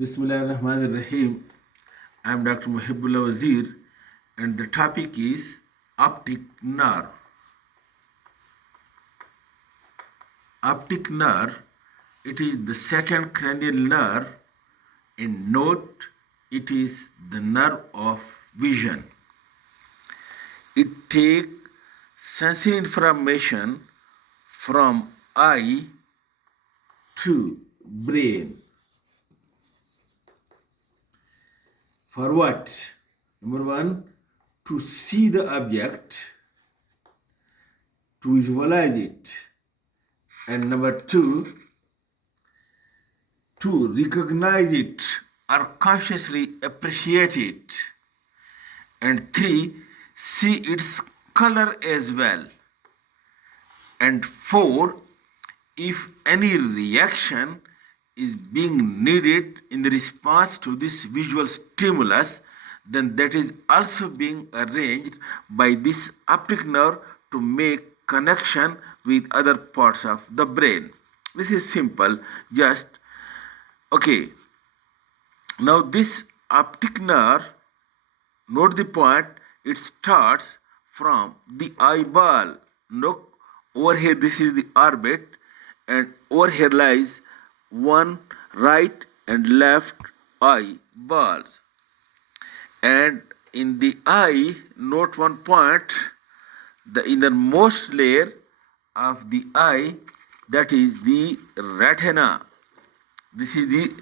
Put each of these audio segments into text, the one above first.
Bismillahirrahmanirrahim. I am Dr. Mohibullah Wazir, and the topic is optic nerve. Optic nerve, it is the second cranial nerve. In note, it is the nerve of vision. It takes sensory information from eye to brain. For what? Number one, to see the object, to visualize it. And number two, to recognize it or consciously appreciate it. And three, see its color as well. And four, if any reaction is being needed in the response to this visual stimulus, then that is also being arranged by this optic nerve to make connection with other parts of the brain. This is simple, just okay. Now this optic nerve, note the point, it starts from the eyeball. Look, over here this is the orbit, and over here lies one right and left eyeballs. And in the eye, note one point, the innermost layer of the eye, that is the retina. This is the,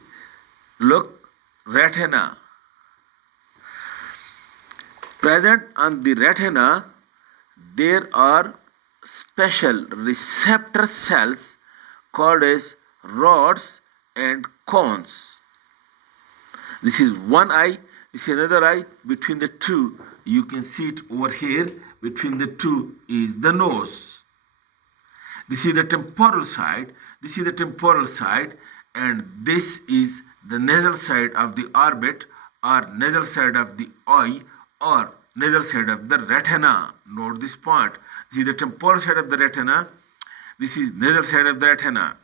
look, retina. Present on the retina, there are special receptor cells called as rods and cones. This is one eye, this is another eye. Between the two, you can see it over here. Between the two is the nose. This is the temporal side, this is the temporal side, and this is the nasal side of the orbit, or nasal side of the eye, or nasal side of the retina. Note this point. This is the temporal side of the retina, this is nasal side of the retina.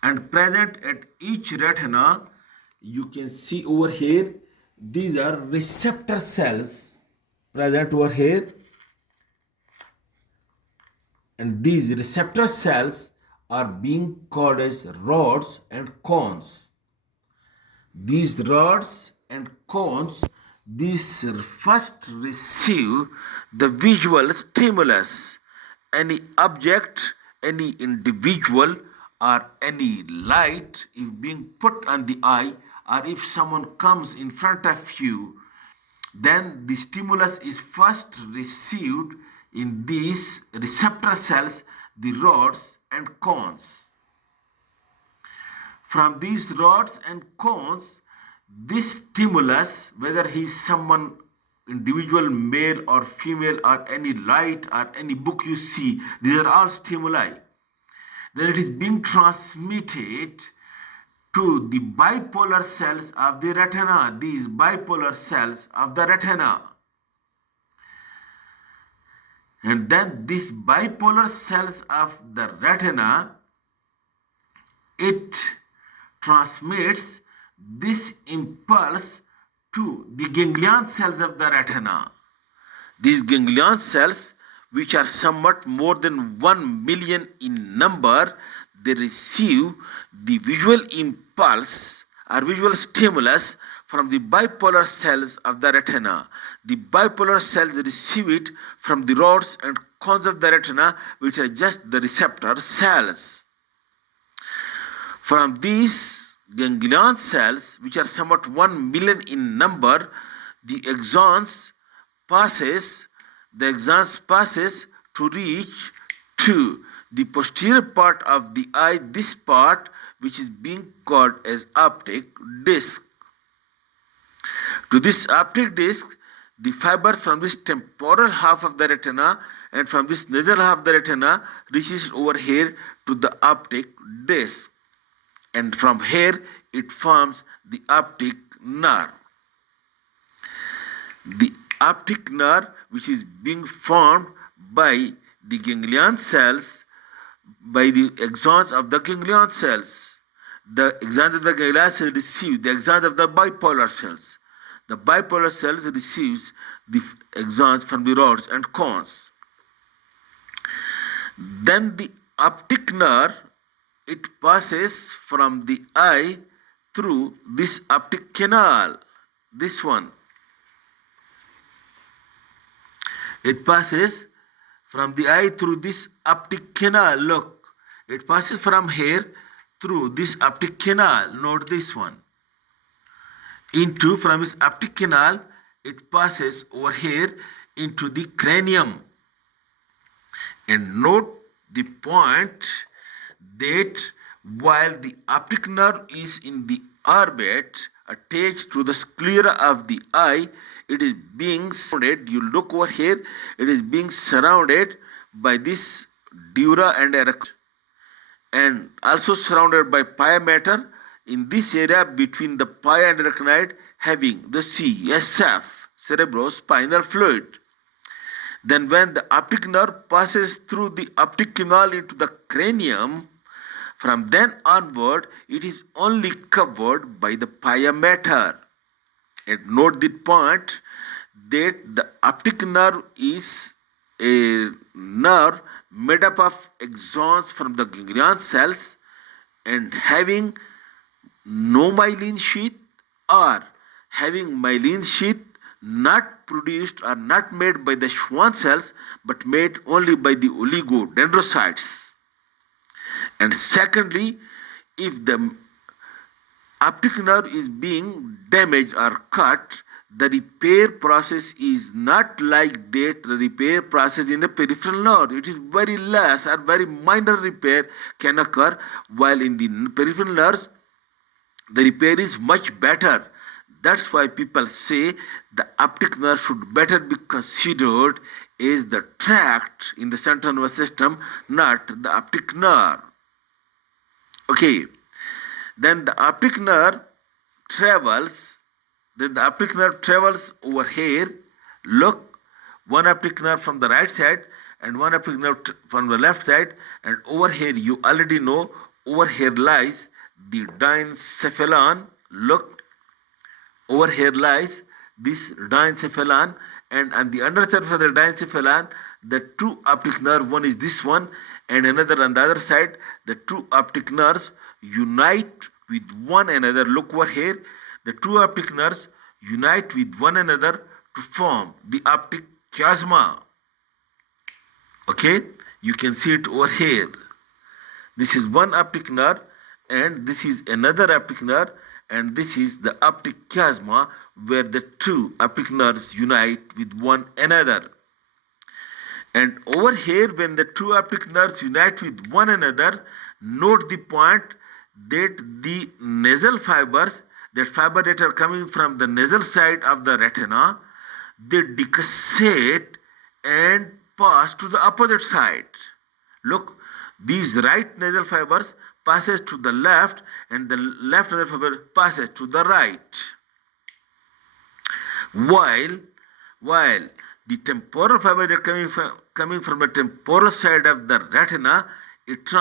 And present at each retina, you can see over here, these are receptor cells present over here, and these receptor cells are being called as rods and cones. These rods and cones, these first receive the visual stimulus. Any object, any individual, or any light is being put on the eye, or if someone comes in front of you, then the stimulus is first received in these receptor cells, the rods and cones. From these rods and cones, this stimulus, whether he is someone, individual, male or female, or any light or any book you see, these are all stimuli. Then it is being transmitted to the bipolar cells of the retina, these bipolar cells of the retina. And then these bipolar cells of the retina, it transmits this impulse to the ganglion cells of the retina. These ganglion cells, which are somewhat more than 1 million in number, they receive the visual impulse or visual stimulus from the bipolar cells of the retina. The bipolar cells receive it from the rods and cones of the retina, which are just the receptor cells. From these ganglion cells, which are somewhat 1 million in number, the axons passes to reach to the posterior part of the eye, this part which is being called as optic disc. To this optic disc, the fiber from this temporal half of the retina and from this nasal half of the retina reaches over here to the optic disc, and from here it forms the optic nerve. The optic nerve, which is being formed by the ganglion cells, by the axons of the ganglion cells. the axons of the ganglia cells receive the axons of the bipolar cells. The bipolar cells receives the axons from the rods and cones. Then the optic nerve, it passes from the eye through this optic canal, this one. It passes from the eye through this optic canal. Look, it passes from here through this optic canal. Note this one. From this optic canal, it passes over here into the cranium. And note the point that while the optic nerve is in the orbit attached to the sclera of the eye, it is being surrounded, you look over here, it is being surrounded by this dura and arachnoid, and also surrounded by pia mater in this area between the pia and arachnoid, having the CSF, cerebrospinal fluid. Then when the optic nerve passes through the optic canal into the cranium, from then onward, it is only covered by the pia mater. And note the point that the optic nerve is a nerve made up of axons from the ganglion cells and having no myelin sheath, or having myelin sheath not produced or not made by the Schwann cells but made only by the oligodendrocytes. And secondly, if the optic nerve is being damaged or cut, the repair process is not like that the repair process in the peripheral nerve. It is very less or very minor repair can occur, while in the peripheral nerves the repair is much better. That's why people say the optic nerve should better be considered as the tract in the central nervous system, not the optic nerve. Okay, then the optic nerve travels over here. Look, one optic nerve from the right side and one optic nerve from the left side, and over here you already know, over here lies the diencephalon. Look, over here lies this diencephalon, and on the undersurface of the diencephalon, the two optic nerve, one is this one and another on the other side, the two optic nerves unite with one another. Look over here, the two optic nerves unite with one another to form the optic chiasma. Okay, you can see it over here. This is one optic nerve and this is another optic nerve, and this is the optic chiasma where the two optic nerves unite with one another. And over here, when the two optic nerves unite with one another, note the point that the nasal fibers, that fiber that are coming from the nasal side of the retina, they decussate and pass to the opposite side. Look, these right nasal fibers passes to the left and the left nasal fiber passes to the right. While the temporal fibers are coming from the temporal side of the retina, it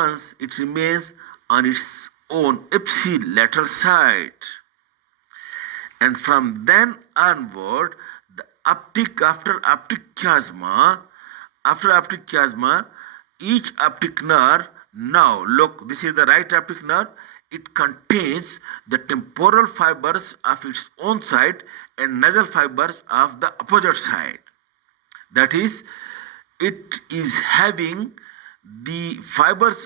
remains on its own ipsilateral side. And from then onward, after optic chiasma, each optic nerve, now look, this is the right optic nerve, it contains the temporal fibers of its own side and nasal fibers of the opposite side. That is, it is having the fibers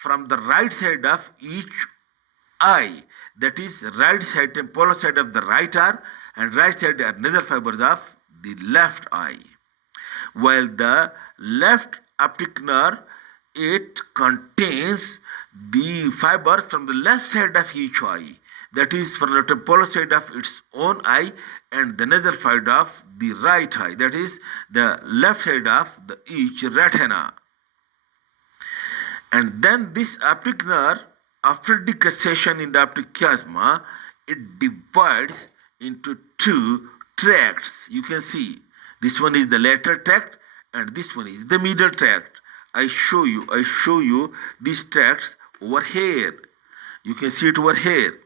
from the right side of each eye, that is right side, temporal side of the right eye, and right side are nasal fibers of the left eye. While the left optic nerve, it contains the fibers from the left side of each eye, that is from the temporal side of its own eye and the nasal side of the right eye, that is the left side of each retina. And then this optic nerve, after decussation in the optic chiasma, it divides into two tracts. You can see this one is the lateral tract and this one is the medial tract. I show you these tracts over here. You can see it over here.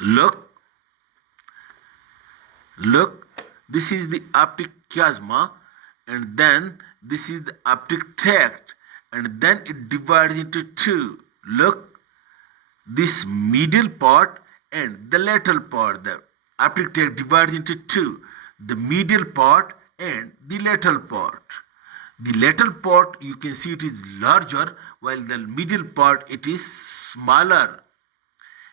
Look, this is the optic chiasma, and then this is the optic tract, and then it divides into two. Look, this medial part and the lateral part. The optic tract divides into two, the medial part and the lateral part. The lateral part, you can see it is larger, while the medial part, it is smaller.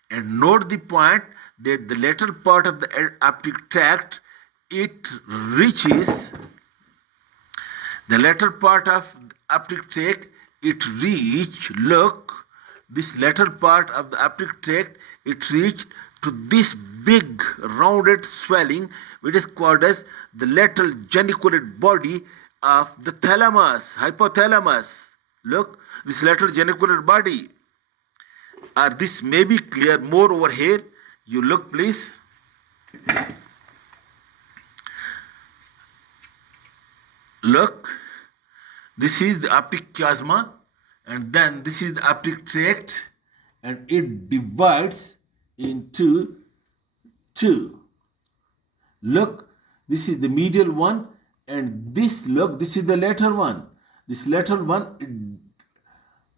And note the point that the lateral part of the optic tract, it reaches, the lateral part of the optic tract, look, this lateral part of the optic tract, it reached to this big rounded swelling, which is called as the lateral geniculate body of the thalamus, hypothalamus. Look, this lateral geniculate body. This may be clear more over here. You look, please. Look, this is the optic chiasma, and then this is the optic tract, and it divides into two. Look, this is the medial one, and this, look, this is the lateral one. This lateral one, it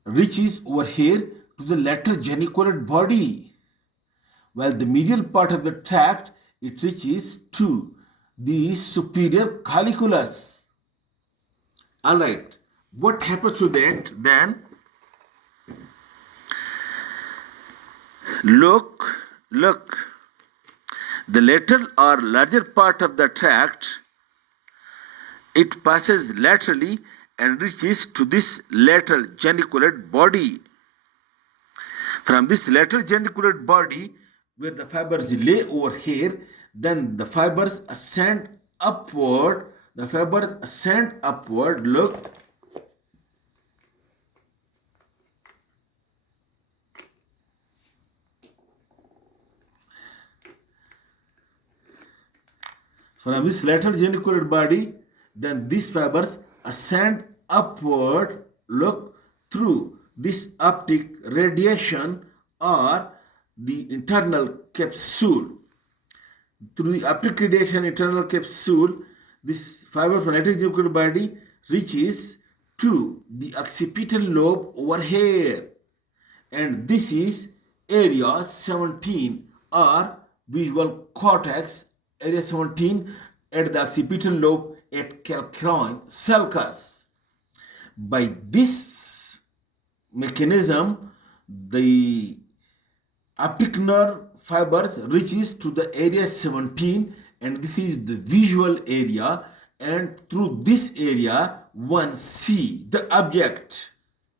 reaches over here to the lateral geniculate body, while the medial part of the tract, it reaches to the superior colliculus. Alright, what happens to that then? Look, the lateral or larger part of the tract, it passes laterally and reaches to this lateral geniculate body. From this lateral geniculate body, where the fibers lay over here, then the fibers ascend upward. Look, from this lateral geniculate body, then these fibers ascend upward, look, through this optic radiation or the internal capsule. Through the optic radiation internal capsule, this fiber from lateral geniculate body reaches to the occipital lobe over here, and this is area 17 or visual cortex, area 17 at the occipital lobe at calcarine sulcus. By this mechanism, the optic nerve fibers reaches to the area 17, and this is the visual area, and through this area one see the object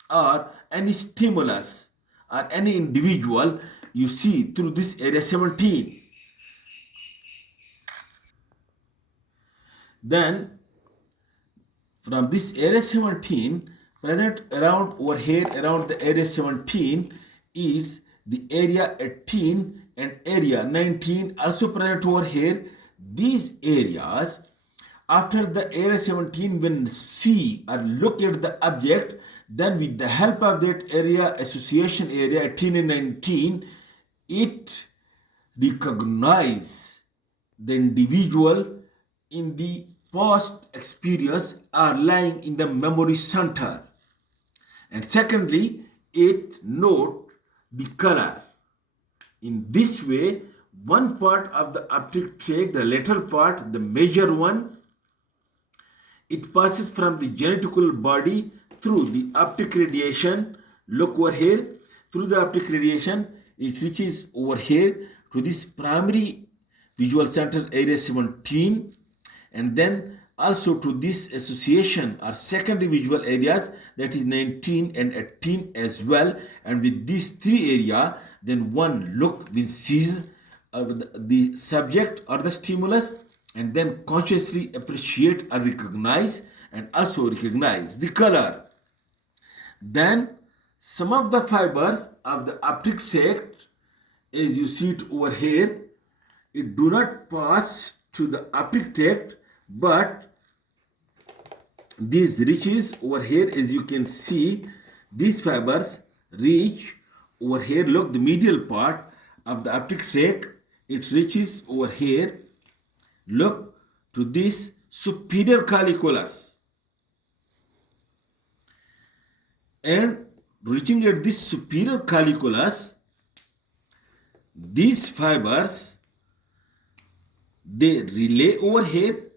or any stimulus or any individual, you see through this area 17. Then from this area 17, present around over here, around the area 17 is the area 18 and area 19, also present over here. These areas, after the area 17, when see or look at the object, then with the help of that area association area 18 and 19, it recognize the individual in the past experience or lying in the memory center. And secondly, it note the color. In this way, one part of the optic tract, the lateral part, the major one, it passes from the geniculate body through the optic radiation. Look over here, through the optic radiation, it reaches over here to this primary visual center area 17, and then also to this association or secondary visual areas, that is 19 and 18 as well. And with these three areas, then one look, then sees the subject or the stimulus, and then consciously appreciate or recognize, and also recognize the color. Then some of the fibers of the optic tract, as you see it over here, it do not pass to the optic tract, but these reaches over here, as you can see, these fibers reach over here, look, the medial part of the optic tract, it reaches over here, look, to this superior colliculus. And reaching at this superior colliculus, these fibers, they relay over here,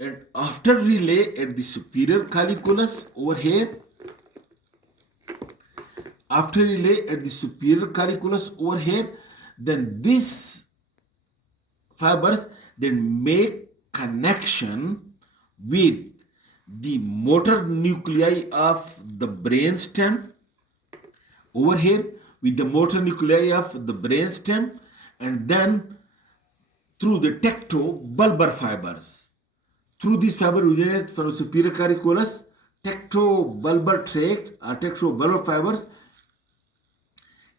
and after relay at the superior colliculus over here, after relay at the superior colliculus over here, then these fibers then make connection with the motor nuclei of the brain stem over here, with the motor nuclei of the brain stem, and then through the tectobulbar fibers. Through these fibers originate from the superior colliculus, tectobulbar tract or tectobulbar fibers,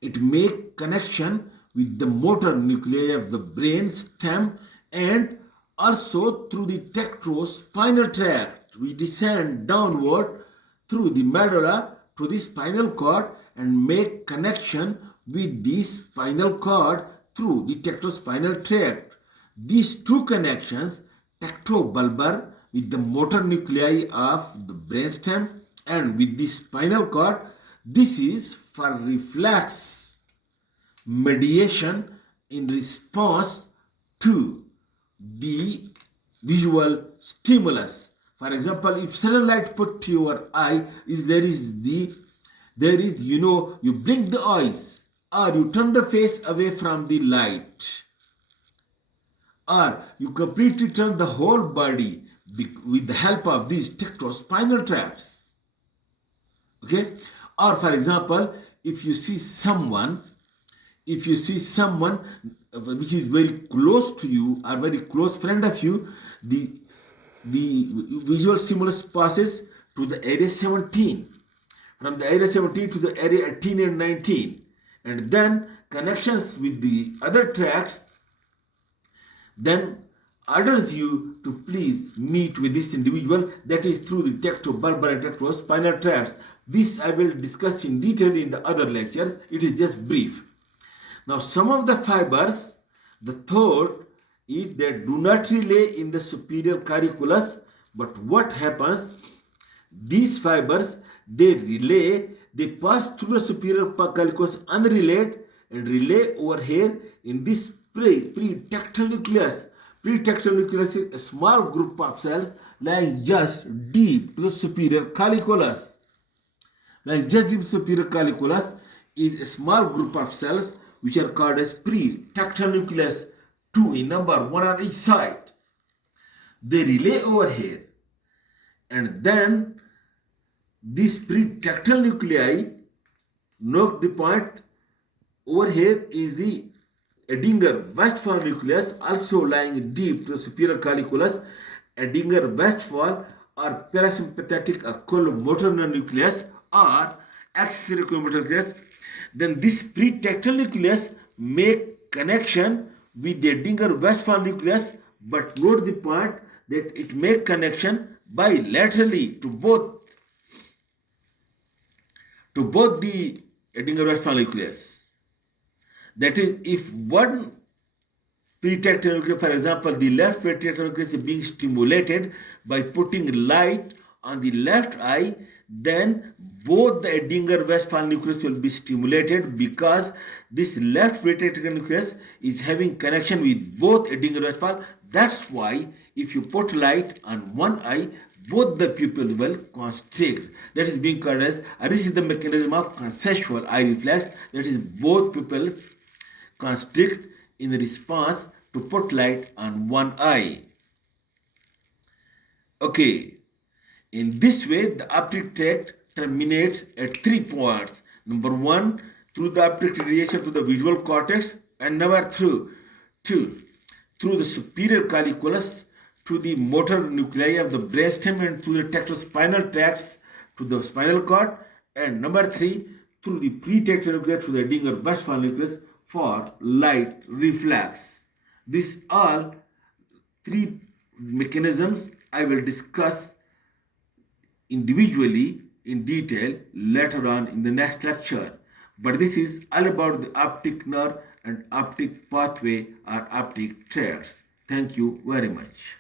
it make connection with the motor nuclei of the brain stem, and also through the tectospinal tract, we descend downward through the medulla to the spinal cord and make connection with the spinal cord through the tectospinal tract. These two connections, tectobulbar with the motor nuclei of the brainstem and with the spinal cord, this is for reflex mediation in response to the visual stimulus. For example, if sudden light put to your eye, if you blink the eyes, or you turn the face away from the light, or you completely turn the whole body with the help of these tectospinal tracts. Okay? Or for example, if you see someone which is very close to you or very close friend of you, the visual stimulus passes to the area 17. From the area 17 to the area 18 and 19. And then connections with the other tracts then orders you to please meet with this individual, that is through the tectobulbar and tectospinal tracts. This I will discuss in detail in the other lectures. It is just brief. Now some of the fibers, the third is they do not relay in the superior colliculus, but what happens, these fibers, they relay, they pass through the superior colliculus unrelayed and relay over here in this pretectal nucleus. Pretectal nucleus is a small group of cells lying just deep to the superior colliculus. Lying just deep to the superior colliculus is a small group of cells which are called as pretectal nucleus, 2 in number, 1 on each side. They relay over here, and then this pretectal nuclei, note the point, over here is the Edinger-Westphal nucleus, also lying deep to the superior colliculus. Edinger-Westphal or parasympathetic oculomotor nucleus or axillary oculomotor nucleus. Then this pretectal nucleus make connection with the Edinger-Westphal nucleus, but note the point that it make connection bilaterally to both the Edinger-Westphal nucleus. That is, if one pretectal nucleus, for example, the left pretectal nucleus is being stimulated by putting light on the left eye, then both the Edinger-Westphal nucleus will be stimulated, because this left pretectal nucleus is having connection with both Edinger-Westphal. That's why if you put light on one eye, both the pupils will constrict. That is being called as, this is the mechanism of consensual eye reflex. That is, both pupils constrict in response to put light on one eye. Okay, in this way the optic tract terminates at 3 points. Number 1, through the optic radiation to the visual cortex, and number 2, through the superior colliculus to the motor nuclei of the brainstem and through the tectospinal tracts to the spinal cord, and number 3, through the pretectal nucleus to the Edinger-Westphal nucleus for light reflex. These all 3 mechanisms I will discuss individually in detail later on in the next lecture. But this is all about the optic nerve and optic pathway or optic tracts. Thank you very much.